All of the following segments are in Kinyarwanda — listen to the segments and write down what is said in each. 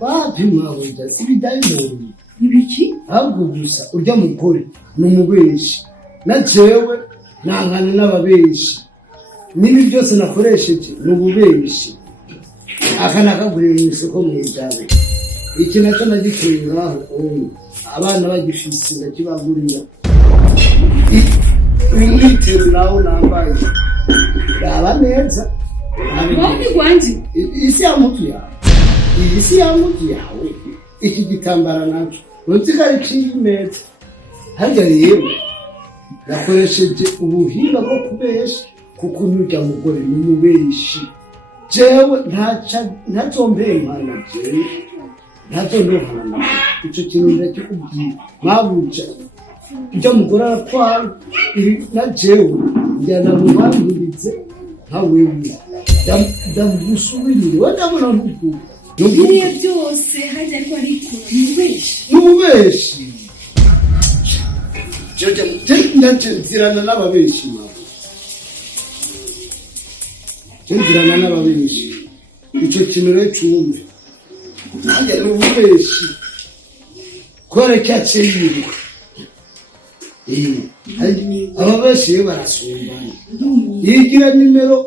bapima burya si bidayimoni ibiki ahubwo gusa urya mugore ni umubeshi na jewe nangana n'ababeshi n'ibi byose nakoresheje ni ububeshi aka nakagurira mu isoko mu ijabe iki nacyo nagikuye ngaho abana bagifise ndakibagurira umwitero nawo nambaye raba neza bombi gwanzi isi ya mutu yawe isi ya mutu yawe iki gitambara nacyo nuzikari cy'imeza harya rero nakoresheje ubuhinga bwo kubesha kuko nurya mugore ni umubeshi jewe ntazompempana jewe ntazompempana ico kintu ndakikubwira mabuja ujya mugore aratwara na jewe njyanamuhambirize nka wewe ndamugusubirire wadabona ntukuba Niye byose hajya ariko ariko nubeshi jeje nzirana n'ababeshi mama nzirana n'ababeshi ico kintu rero cyumve hajya nubeshi kore cyace yiruka ababeshi barasumbana yigira nimero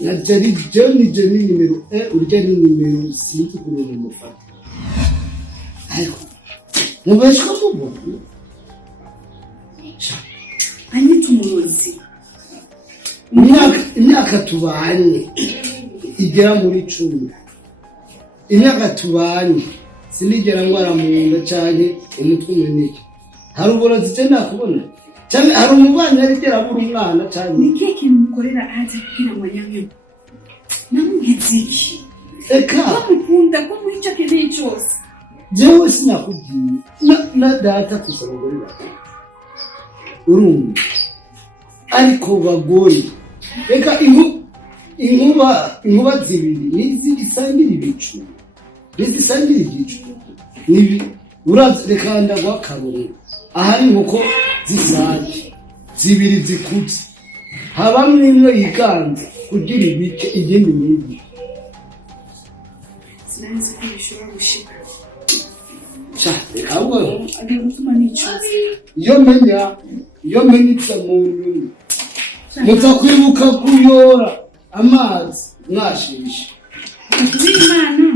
Najari jeni nimero urya ni nimero sinzi kureba umufata ariko mubeshwa mubo anyita umurozi imyaka tubanye igera muri 10 imyaka tubanye sinigera ngwara mu nda cyane umutwe umeneke hari uburozi cyane nakubona cyane hari umubanya arigera buri umwana cyane nikeke mukorera aje kira mwanyamyo namugiziki eka bakunda ko muri cyo kene cyose jewe sinakubwiye na data kuzabagorera urumva ariko bagori eka inkuba zibiri nizisangira ibicu nizisangira igicu nibi reka ndagwa karore ahari nkuko zisanje zibiri zikutse habamwe imwe yikanze kugira ibike igende nibi sinanze ko bishobora gushika reka ngo ari gutuma nicuza iyo menya itsa mu nyuma muza kwibuka kuyora amazi mwashishe Imana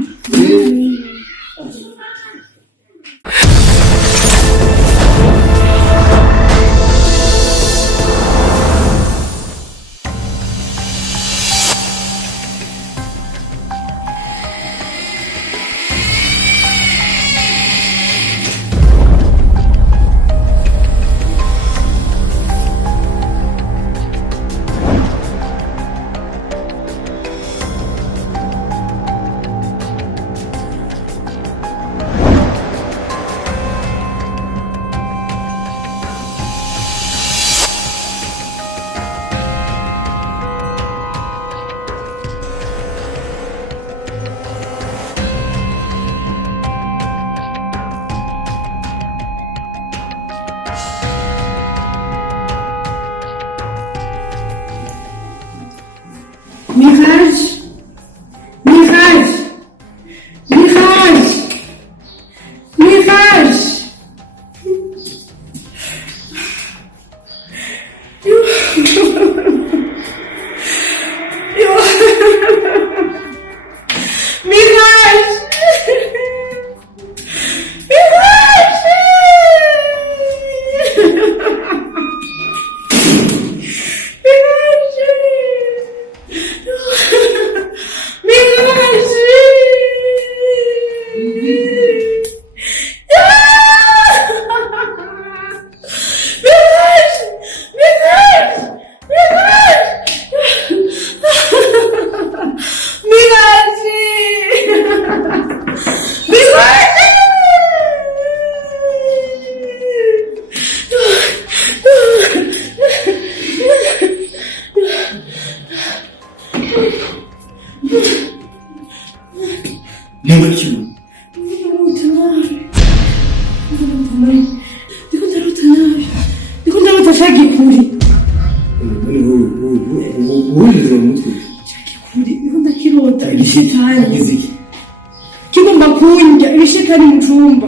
kigomba kunjya ibishitani mu cyumba.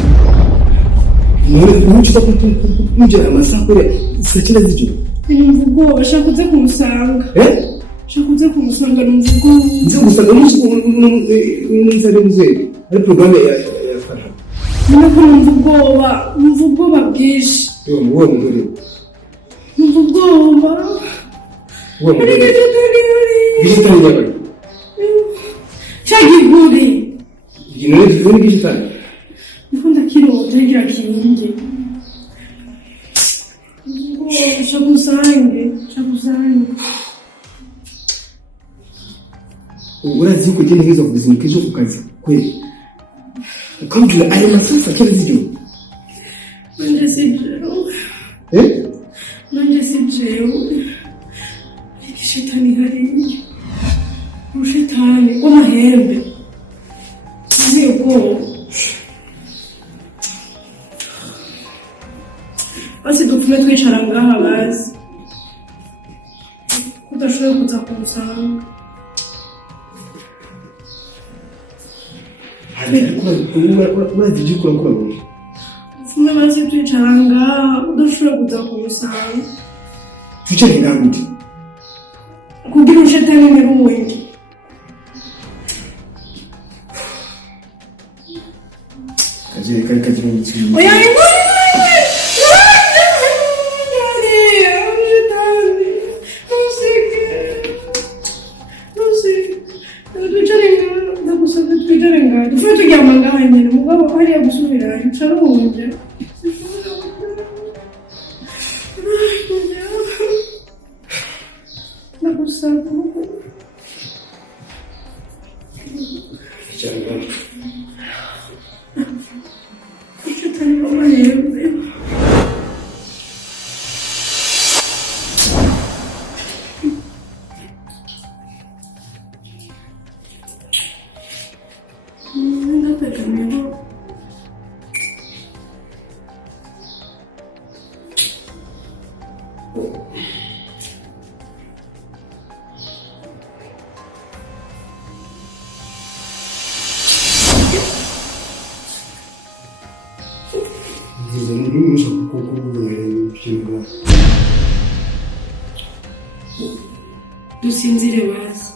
Uchiza kunjira amasaha kure sakina zijoro. Umvugo bashaka kuze kumusanga. Shakuze kumusanga n'umvugo. Nzi gusanga n'inzara muzeye. Ari programme ya fasha. Nako umvugo babwishi. Yo muwe mugore. Umvugo ba. Wowe. Bishitani yabaye. Chagiguri. Gino bishitani. Ndakunda kirota ngira kingi. Shakusange. Urazi ko gene hizo kuzimukizo kukazi kweli. Ukamjula ayo masasa kile zijo. Nanje sijero. Nanje sijero. Ikishetani hari. Ushetani unahembe. Sio basi dukume twicara ngaha bazi kudashoboye kuza kumusanga urazi ko urakora fume basi twicara ngaha udashoboye kuza kumusanga twicare ngaha gute kugira ushetani n'ubundi kaje mu oya Foi tu que amanga ainda, não vou fazer a subir, a gente só não onde. Não consigo. Já não. Eu tenho uma leve. Dusinzire basi.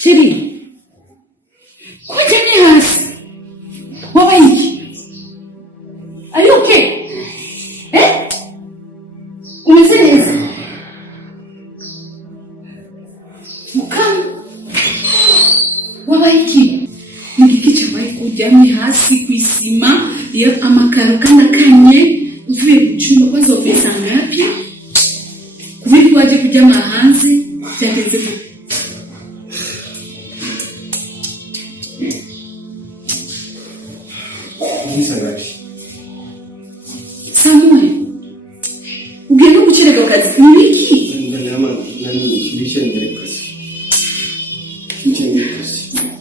Shiri. Kuja ni hasi. Wawa uryamye hasi ku isima iyo amakaro kandi akanye uvuye mu cyumba kwanza uvuye saa ngapi kubiri waje kuryama hanze byagenze gute Samuel ugiye no gucereka kazi niki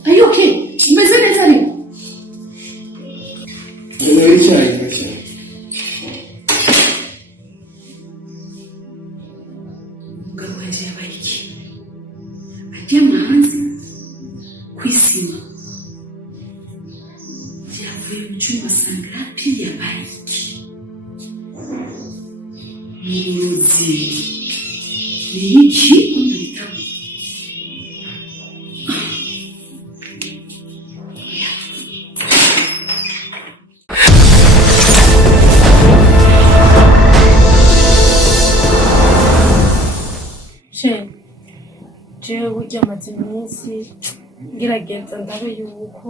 Are you okay? Umeze neza ariko? Umugabo waje yabaye iki? Aryama hanze ku isima. Yavuye mu cyumba saa ngapi yabaye iki? Muruzi. Ni iki umuritaho? jewe burya amaze iminsi ngerageza ndabe yuko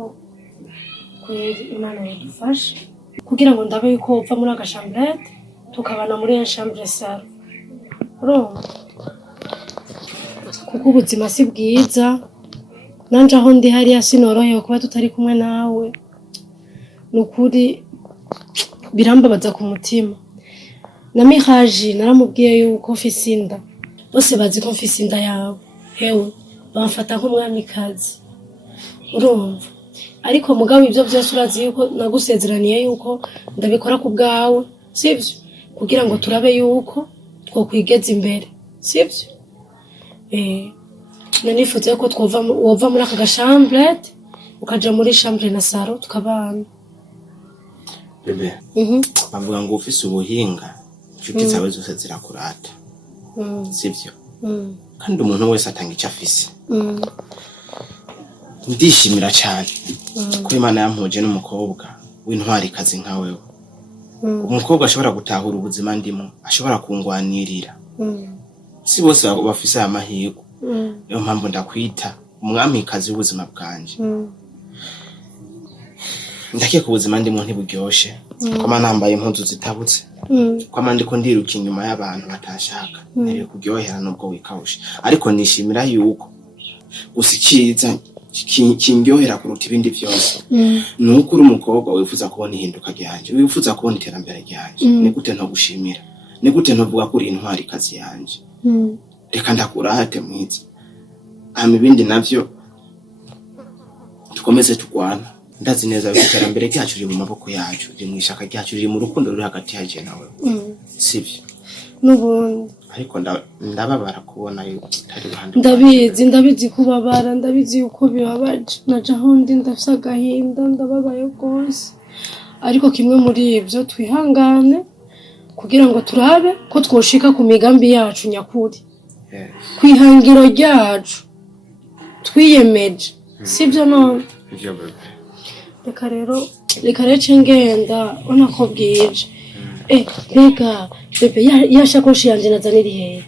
kweri Imana yadufasha kugira ngo ndabe yuko upfa muri agashambrete tukabana muri chambre sale urumva kuko ubuzima si bwiza nanje aho ndi hariya sinorohewe kuba tutari kumwe nawe nukuri birambabaza ku mutima na Miraji naramubwiye yuko mfise inda bose bazi ko mfise inda yawe hewe bamfata nk'umwamikazi urumva ariko mugabo ibyo byose urazi yuko nagusezeraniye yuko ndabikora ku bwawe sivyo kugira ngo turabe yuko twokwigeza imbere sivyo nanifuza ko wova muri aka gashambrete ukaja muri chambre na saro tukabana bebe bavuga ngo ufise ubuhinga inshuti zawe zose zirakurata sivyo kandi umuntu wese atanga icyo afise ndishimira cyane ko Imana yampuje n'umukobwa w'intwari kazi nka wewe umukobwa ashobora gutahura ubuzima ndimo ashobora kungwanirira si bose bafise amahirwe niyo mpamvu ndakwita umwami kazi w'ubuzima bwanje ndakeka ubuzima ndimo ntiburyoshe kwama nambaye impuzu zitabutse kwama ndiko ndiruka inyuma y'abantu batashaka nere kuryohera nubwo wikawushe ariko nishimira yuko usikiza kindyohera kuruta ibindi byose nuko uri umukobwa wifuza kubona ihinduka ryanje wifuza kubona iterambere ryanje ni gute nto gushimira ni gute nto vuga kuri intwari kazi yanje reka ndakurahate mwiza ibindi navyo tukomeze tugwana ndazi neza ko iterambere ryacu riri mu maboko yacu riri mu ishaka ryacu riri mu rukundo ruri hagati yaje nawe sivyo n'ubundi ariko ndababara kubona yuko tari ruhande ndabizi kubabara ndabizi yuko bibabaje naje aho ndi ndafisa agahinda ndababaye rwose ariko kimwe muri ibyo twihangane kugira ngo turabe ko twoshika ku migambi yacu nyakuri kwihangiro ryacu twiyemeje sibyo none reka rero ngenda ubona ko bwije reka bebe yashakoshi yanje nazanira hehe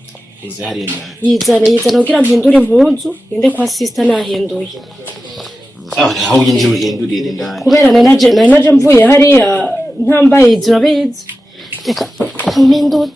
yizane kugira mpindure impuzu inde kwa sister nahinduye aho yinjye uhindurire ndani kubera naje mvuye hariya ntambaye izurabizi reka mpindure